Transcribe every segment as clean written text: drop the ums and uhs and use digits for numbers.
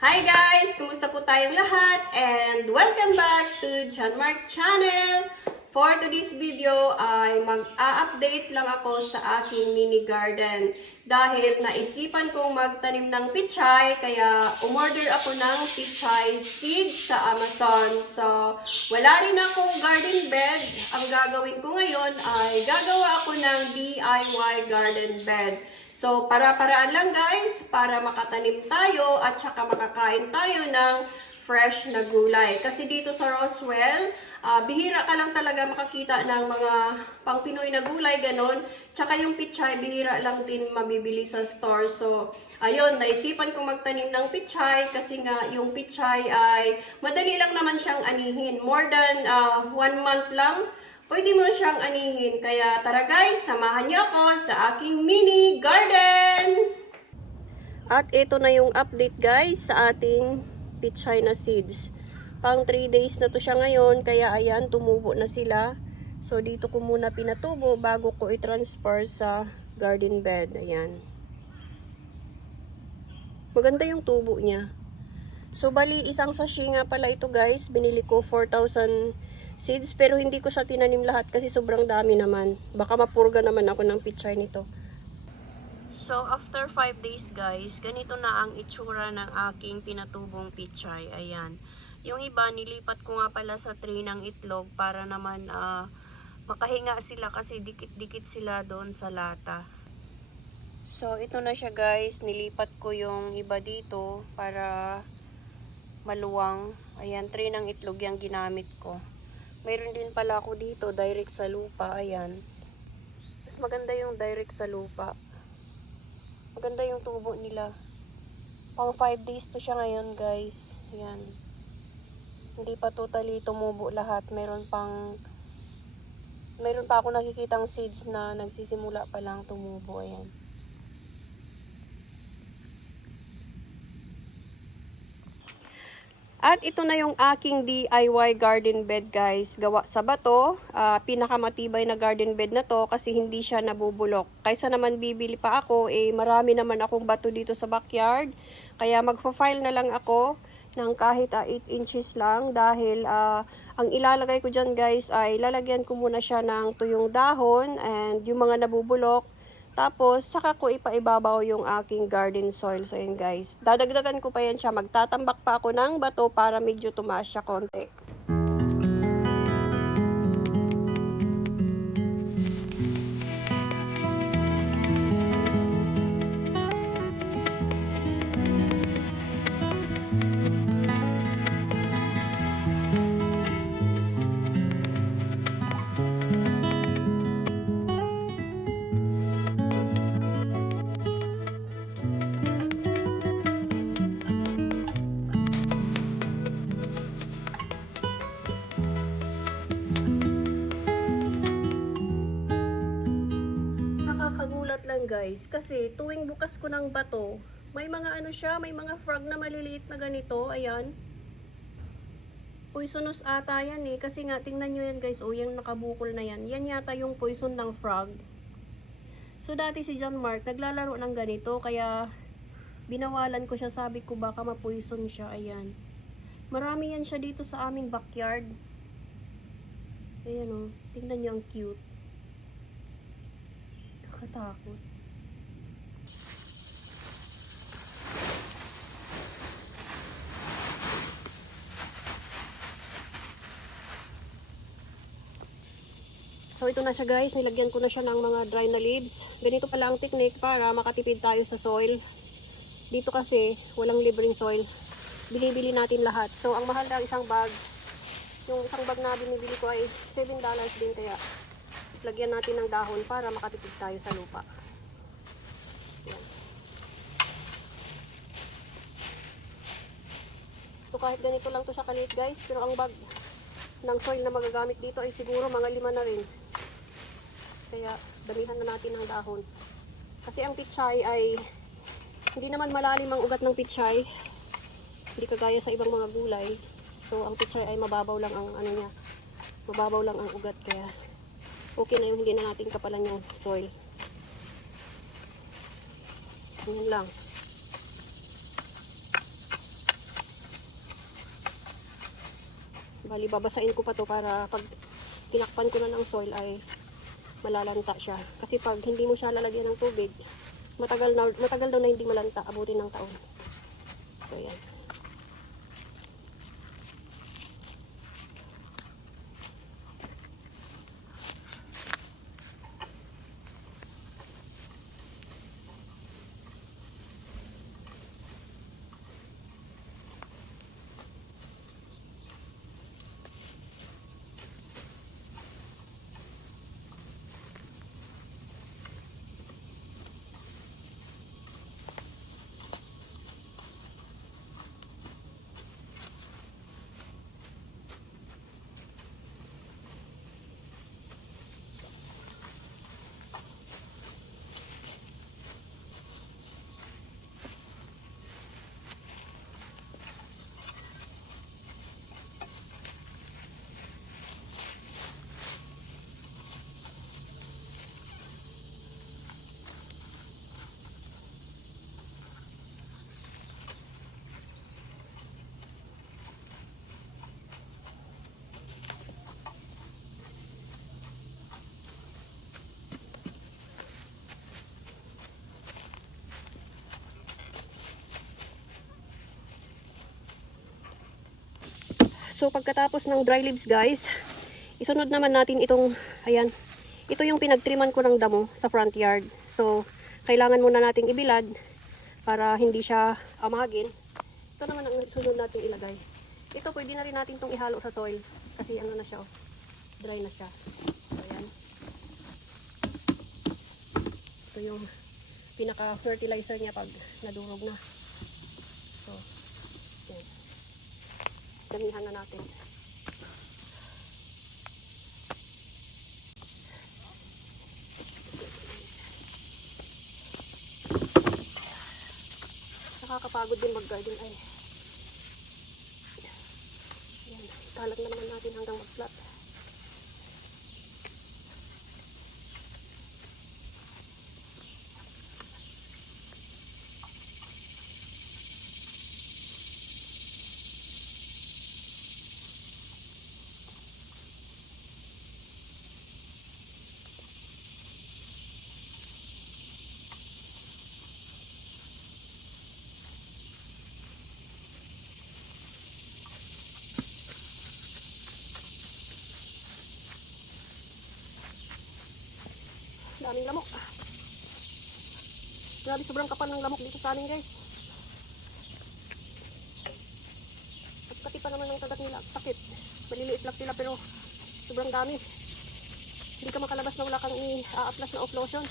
Hi guys! Kumusta po tayong lahat? And welcome back to John Mark Channel! For today's video ay mag-a-update lang ako sa aking mini garden. Dahil naisipan kong magtanim ng pichay, kaya umorder ako ng pichay seeds sa Amazon. So, wala rin akong garden bed. Ang gagawin ko ngayon ay gagawa ako ng DIY garden bed. So, para-paraan lang guys, para makatanim tayo at saka makakain tayo ng fresh na gulay. Kasi dito sa Roswell, bihira ka lang talaga makakita ng mga pang Pinoy na gulay, ganon. Tsaka yung pichay, bihira lang din mabibili sa store. So, ayun, naisipan kong magtanim ng pichay kasi nga yung pichay ay madali lang naman siyang anihin. More than 1 month lang. Pwede mo siyang anihin. Kaya tara guys, samahan niyo ako sa aking mini garden! At ito na yung update guys sa ating pichay na seeds. Pang 3 days na to siya ngayon. Kaya ayan, tumubo na sila. So dito ko muna pinatubo bago ko i-transfer sa garden bed. Ayan. Maganda yung tubo niya. So bali, isang sachet nga pala ito guys. Binili ko 4,000 seeds, pero hindi ko siya tinanim lahat kasi sobrang dami naman. Baka mapurga naman ako ng pichay nito. So, after 5 days guys, ganito na ang itsura ng aking pinatubong pichay. Ayan. Yung iba, nilipat ko nga pala sa tray ng itlog para naman makahinga sila kasi dikit-dikit sila doon sa lata. So, ito na siya guys. Nilipat ko yung iba dito para maluwang. Ayan, tray ng itlog yung ginamit ko. Mayroon din pala ako dito, direct sa lupa. Ayan. Mas maganda yung direct sa lupa. Maganda yung tubo nila. Pang 5 days to siya ngayon, guys. Ayan. Hindi pa totally tumubo lahat. Meron pa ako nakikitang seeds na nagsisimula pa lang tumubo. Ayan. At ito na yung aking DIY garden bed guys. Gawa sa bato. Pinakamatibay na garden bed na to kasi hindi siya nabubulok. Kaysa naman bibili pa ako, marami naman akong bato dito sa backyard. Kaya magpa-file na lang ako ng kahit 8 inches lang. Dahil ang ilalagay ko dyan guys ay lalagyan ko muna siya ng tuyong dahon and yung mga nabubulok. Tapos, saka ko ipaibabaw yung aking garden soil. So, yun guys. Dadagdagan ko pa yan siya. Magtatambak pa ako ng bato para medyo tumaas siya konti. Nakakagulat lang guys kasi tuwing bukas ko ng bato, may mga ano siya, may mga frog na maliliit na ganito. Ayan. Poisonous ata yan kasi nga tingnan nyo yan guys. O yung nakabukol na yan. Yan yata yung poison ng frog. So dati si John Mark naglalaro ng ganito kaya binawalan ko siya. Sabi ko baka ma-poison siya. Ayan. Marami yan siya dito sa aming backyard. Ayan o. Tingnan nyo ang cute. Katakot. So ito na siya guys, nilagyan ko na siya ng mga dry na leaves. Ganito pala ang technique para makatipid tayo sa soil. Dito kasi walang libreng soil. Binibili natin lahat. So ang mahal ng isang bag, yung isang bag na binibili ko ay $7 din, kaya lagyan natin ng dahon para makatipid tayo sa lupa. Ayan. So kahit ganito lang to siya kaliit guys, pero ang bag ng soil na magagamit dito ay siguro mga 5 na rin. Kaya damihan na natin ng dahon. Kasi ang pichay ay hindi naman malalim ang ugat ng pichay. Hindi kagaya sa ibang mga gulay. So ang pichay ay mababaw lang ang ano niya. Mababaw lang ang ugat, kaya okay na yung hindi na natin kapalan yung soil. Ganyan lang. Bali, babasain ko pa to para pag tinakpan ko na ng soil ay malalanta siya. Kasi pag hindi mo siya lalagyan ng tubig, matagal daw na hindi malanta, abutin ng taon. So, yan. So, pagkatapos ng dry leaves, guys, isunod naman natin itong, ayan, ito yung pinagtriman ko ng damo sa front yard. So, kailangan muna nating ibilad para hindi siya amagin. Ito naman ang sunod natin ilagay. Ito, pwede na rin natin itong ihalo sa soil kasi ano na siya, oh, dry na siya. So, ayan. Ito yung pinaka-fertilizer niya pag nadurog na. So, ayan. Damihan na natin. Nakakapagod din mag-garden ay. Ayan, kalat na naman natin hanggang mag-flat. Daming lamok. Grabe, sobrang kapal ng lamok dito sa amin, guys. At pati pa naman ng kagat nila. Sakit. Maliliit lang sila pero sobrang dami. Hindi ka makalabas na wala kang i-a-apply na off-lotion.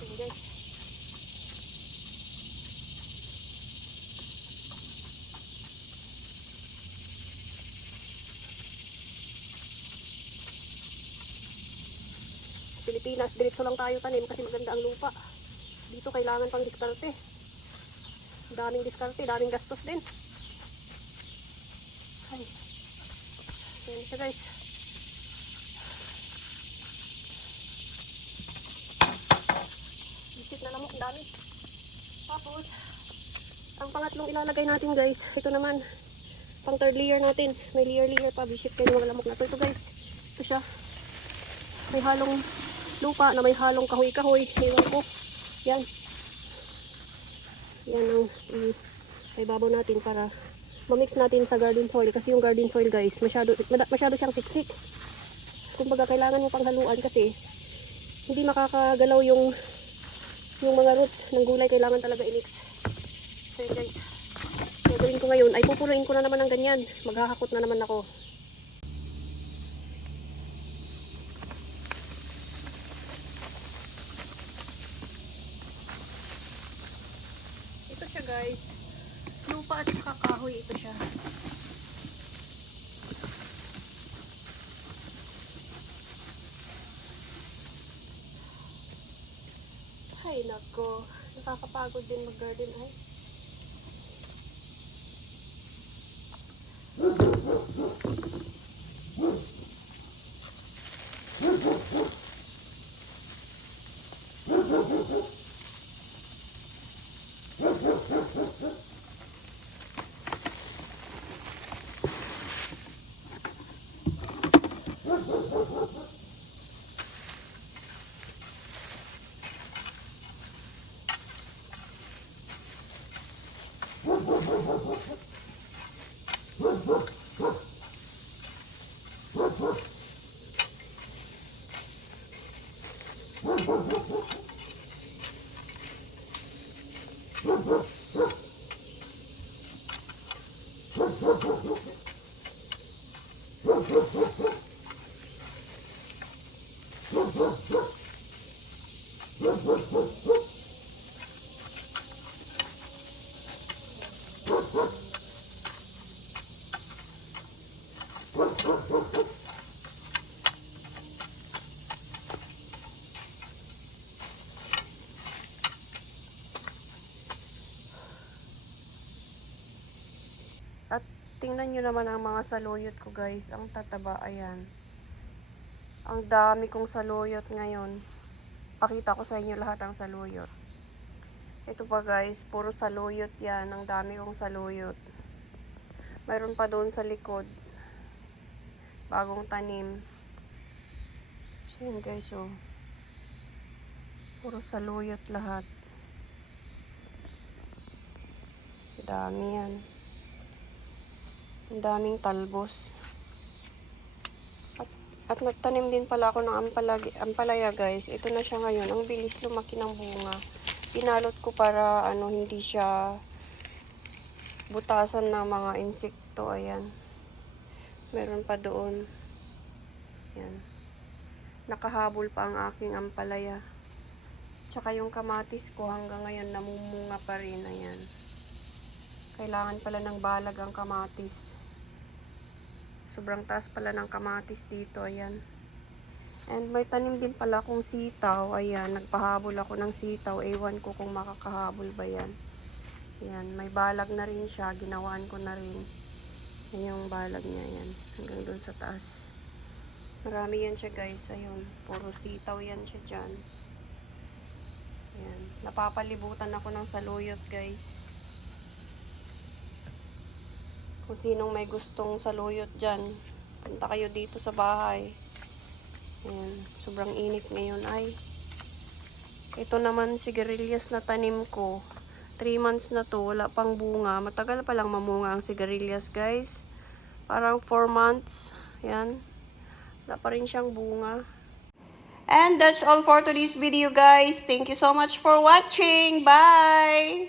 Okay, guys. Pilipinas, diretso lang tayo tanim kasi maganda ang lupa. Dito kailangan pang diskarte. Daming diskarte, daming gastos din. Ay. Ayan siya, guys. Visit na lamok, dami. Tapos, ang pangatlong ilalagay natin, guys, ito naman, pang third layer natin. May layer pa, visit kayo ng mga lamok na ito. Ito, guys, ito siya. May halong lupa na may halong kahoy-kahoy. Ewan ko. Yan. Yan ang ibabaw natin para mamix natin sa garden soil. Kasi yung garden soil, guys, masyado siyang siksik. Kumbaga, kailangan mo pang haluan kasi hindi makakagalaw yung mga roots ng gulay. Kailangan talaga i-mix. So, yun, guys. Gagawin ko ngayon ay pupunuin ko na naman ng ganyan. Maghahakot na naman ako. Guys, lupa at saka kahoy, ito siya. Ay nako, nakakapagod din mag-garden ay. At tingnan nyo naman ang mga saluyot ko guys. Ang tataba, ayan. Ang dami kong saluyot ngayon. Pakita ko sa inyo lahat ang saluyot. Ito pa guys, puro saluyot yan. Ang dami kong saluyot. Mayroon pa doon sa likod. Bagong tanim. So yun guys, oh. Puro saluyot lahat. Dami yan. Ang daming talbos. At nagtanim din pala ako ng ampalaya guys. Ito na siya ngayon. Ang bilis lumaki ng bunga. Pinalot ko para hindi siya butasan ng mga insekto. Ayan. Meron pa doon. Ayan. Nakahabol pa ang aking ampalaya. Tsaka yung kamatis ko hanggang ngayon namumunga pa rin. Ayan. Kailangan pala ng balag ang kamatis. Sobrang taas pala ng kamatis dito, ayan. And may tanim din pala akong sitaw, ayan. Nagpahabol ako ng sitaw, ewan ko kung makakahabol ba yan. Ayan, may balag na rin siya, ginawaan ko na rin. Yan yung balag niya, ayan. Hanggang dun sa taas. Marami yan siya guys, ayun. Puro sitaw yan siya dyan. Ayan, napapalibutan ako ng saluyot guys. Kung sinong may gustong saluyot dyan, punta kayo dito sa bahay. Ayan, sobrang init ngayon ay. Ito naman sigarilyas na tanim ko. 3 months na to, wala pang bunga. Matagal pa lang mamunga ang sigarilyas guys. Parang 4 months. Ayan, wala pa rin siyang bunga. And that's all for today's video guys. Thank you so much for watching. Bye!